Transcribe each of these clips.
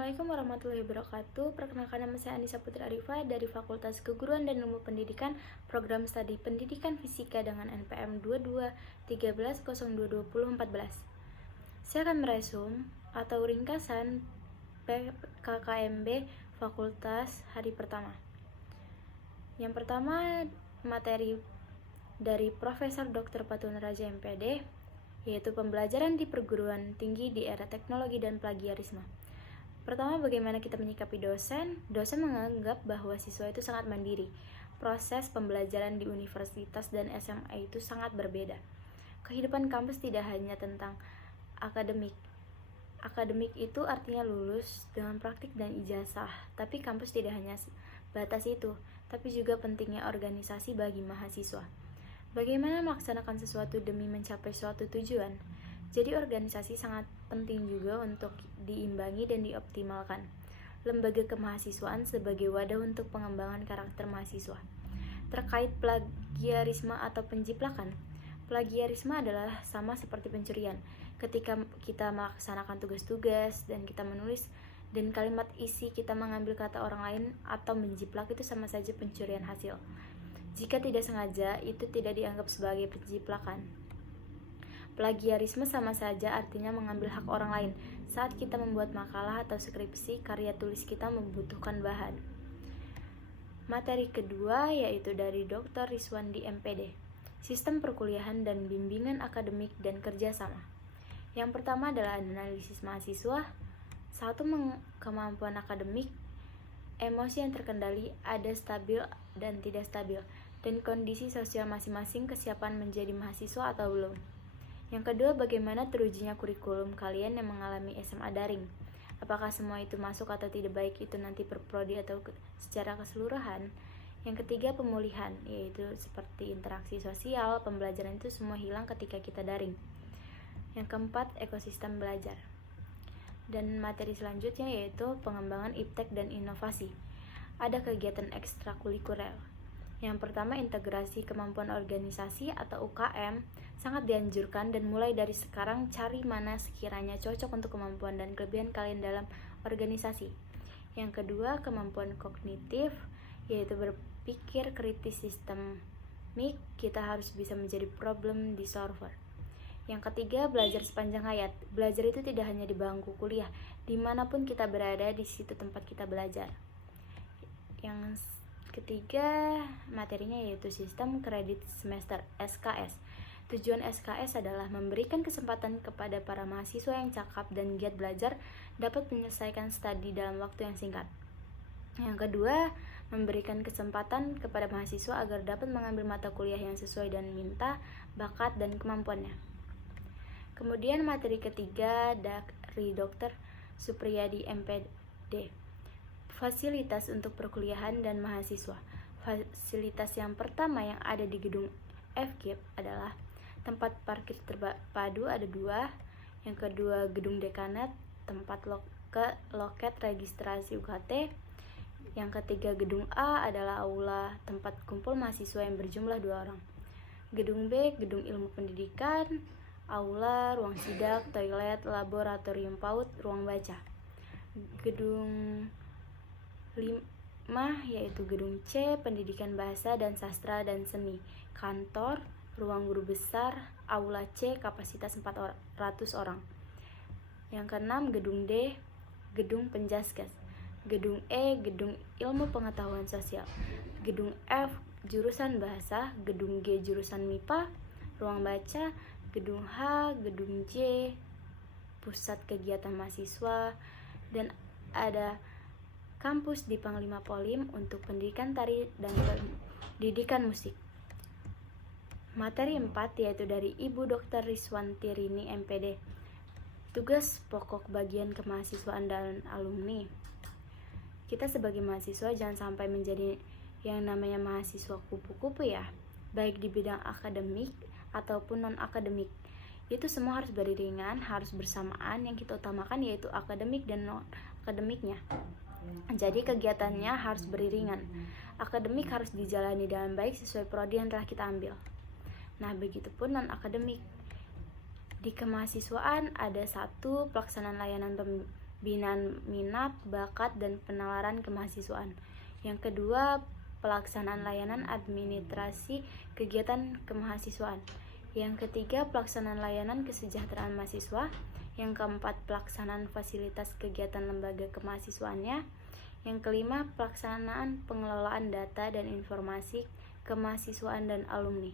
Assalamualaikum warahmatullahi wabarakatuh. Perkenalkan, nama saya Anissa Putri Arifah dari Fakultas Keguruan dan Ilmu Pendidikan, Program Studi Pendidikan Fisika dengan NPM 2213022014. Saya akan meresum atau ringkasan PKKMB Fakultas hari pertama. Yang pertama, materi dari Profesor Dr. Patun Raja MPD, yaitu pembelajaran di perguruan tinggi di era teknologi dan plagiarisme. Pertama, bagaimana kita menyikapi dosen? Dosen menganggap bahwa siswa itu sangat mandiri. Proses pembelajaran di universitas dan SMA itu sangat berbeda. Kehidupan kampus tidak hanya tentang akademik. Akademik itu artinya lulus dengan praktik dan ijazah. Tapi kampus tidak hanya batas itu, tapi juga pentingnya organisasi bagi mahasiswa. Bagaimana melaksanakan sesuatu demi mencapai suatu tujuan? Jadi organisasi sangat penting juga untuk diimbangi dan dioptimalkan. Lembaga kemahasiswaan sebagai wadah untuk pengembangan karakter mahasiswa. Terkait plagiarisme atau penjiplakan, plagiarisme adalah sama seperti pencurian. Ketika kita melaksanakan tugas-tugas dan kita menulis dan kalimat isi kita mengambil kata orang lain atau menjiplak, itu sama saja pencurian hasil. Jika tidak sengaja, itu tidak dianggap sebagai penjiplakan. Plagiarisme sama saja artinya mengambil hak orang lain. Saat kita membuat makalah atau skripsi, karya tulis kita membutuhkan bahan. Materi kedua yaitu dari Dr. Rizwandi MPD, Sistem Perkuliahan dan Bimbingan Akademik dan Kerjasama. Yang pertama adalah analisis mahasiswa. 1. Kemampuan akademik. Emosi yang terkendali, ada stabil dan tidak stabil, dan kondisi sosial masing-masing, kesiapan menjadi mahasiswa atau belum. Yang kedua, bagaimana terujinya kurikulum kalian yang mengalami SMA daring. Apakah semua itu masuk atau tidak, baik itu nanti per prodi atau secara keseluruhan. Yang ketiga, pemulihan, yaitu seperti interaksi sosial, pembelajaran itu semua hilang ketika kita daring. Yang keempat, ekosistem belajar. Dan materi selanjutnya yaitu pengembangan iptek dan inovasi. Ada kegiatan ekstrakurikuler. Yang pertama, integrasi kemampuan organisasi atau UKM sangat dianjurkan, dan mulai dari sekarang cari mana sekiranya cocok untuk kemampuan dan kelebihan kalian dalam organisasi. Yang kedua, kemampuan kognitif, yaitu berpikir kritis sistemik, kita harus bisa menjadi problem solver. Yang ketiga, belajar sepanjang hayat. Belajar itu tidak hanya di bangku kuliah, dimanapun kita berada, di situ tempat kita belajar. Yang ketiga, materinya yaitu sistem kredit semester SKS. Tujuan SKS adalah memberikan kesempatan kepada para mahasiswa yang cakap dan giat belajar dapat menyelesaikan studi dalam waktu yang singkat. Yang kedua, memberikan kesempatan kepada mahasiswa agar dapat mengambil mata kuliah yang sesuai dan minta, bakat, dan kemampuannya. Kemudian materi ketiga dari Dr. Supriyadi MPD, fasilitas untuk perkuliahan dan mahasiswa. Fasilitas yang pertama yang ada di gedung FKIP adalah tempat parkir terpadu, ada 2. Yang kedua, gedung dekanat, tempat loket registrasi UKT. Yang ketiga, gedung A adalah aula tempat kumpul mahasiswa yang berjumlah 2 orang. Gedung B, gedung ilmu pendidikan, aula, ruang sidak, toilet, laboratorium PAUD, ruang baca. Gedung 5 yaitu gedung C, pendidikan bahasa dan sastra dan seni, kantor, ruang guru besar, aula C, kapasitas 400 orang. Yang keenam, gedung D, gedung penjaskas. Gedung E, gedung ilmu pengetahuan sosial. Gedung F, jurusan bahasa. Gedung G, jurusan MIPA, ruang baca. Gedung H, gedung J, pusat kegiatan mahasiswa. Dan ada kampus di Panglima Polim untuk pendidikan tari dan pendidikan musik. Materi 4 yaitu dari Ibu Dr. Rizwanti Rini MPD, tugas pokok bagian kemahasiswaan dan alumni. Kita sebagai mahasiswa jangan sampai menjadi yang namanya mahasiswa kupu-kupu ya, baik di bidang akademik ataupun non-akademik. Itu semua harus beriringan, harus bersamaan. Yang kita utamakan yaitu akademik dan non-akademiknya. Jadi kegiatannya harus beriringan. Akademik harus dijalani dengan baik sesuai prodi yang telah kita ambil. Nah, begitupun non-akademik. Di kemahasiswaan ada 1, pelaksanaan layanan binaan minat, bakat, dan penalaran kemahasiswaan. Yang kedua, pelaksanaan layanan administrasi kegiatan kemahasiswaan. Yang ketiga, pelaksanaan layanan kesejahteraan mahasiswa. Yang keempat, pelaksanaan fasilitas kegiatan lembaga kemahasiswaannya. Yang kelima, pelaksanaan pengelolaan data dan informasi kemahasiswaan dan alumni.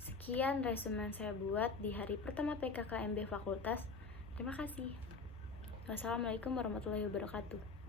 Sekian resume yang saya buat di hari pertama PKKMB Fakultas. Terima kasih. Wassalamualaikum warahmatullahi wabarakatuh.